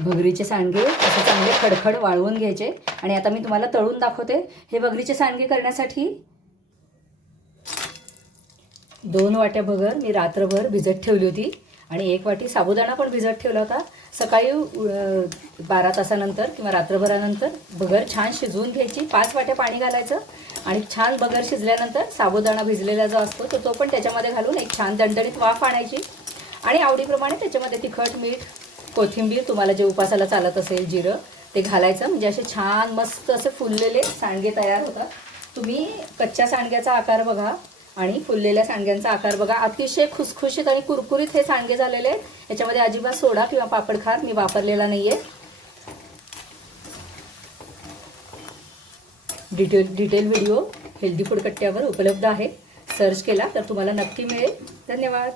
भगरीचे सांडगे असे चांगले खडखड वाळवून घ्यायचे आणि आता मी तुम्हाला तळून दाखवते। हे भगरीचे सांडगे करण्यासाठी 2 वाट्या भगर मी रात्रभर भिजत ठेवली होती आणि 1 वाटी साबुदाणा पण भिजत ठेवला होता। सकाळी 12 तासानंतर किंवा रात्रभरानंतर भगर छान शिजवून घ्यायची। 5 वाट्या पाणी घालायचं आणि छान भगर शिजल्यानंतर साबुदाणा भिजलेला जो असतो तो पण त्याच्यामध्ये घालून एक छान दणदणीत वाफ आणायची आणि आवडीप्रमाणे त्याच्यामध्ये तिखट, मीठ, कोथिंबीर, तुम्हाला जे उपासाला चालत असेल जिरं ते घालायचं। म्हणजे असे छान मस्त असे फुललेले सांडगे तयार होतात। तुम्ही कच्च्या सांडग्याचा आकार बघा आणि फुललेल्या सांडग्यांचा आकार बघा। अतिशय खुसखुशीत आणि कुरकुरीत हे सांडगे झालेले आहेत। याच्यामध्ये अजिबात सोडा किंवा पापडखार मी वापरलेला नाहीये। डिटेल व्हिडिओ हेल्दी फूड कट्ट्यावर उपलब्ध आहे। सर्च केला तर तुम्हाला नक्की मिळेल। धन्यवाद।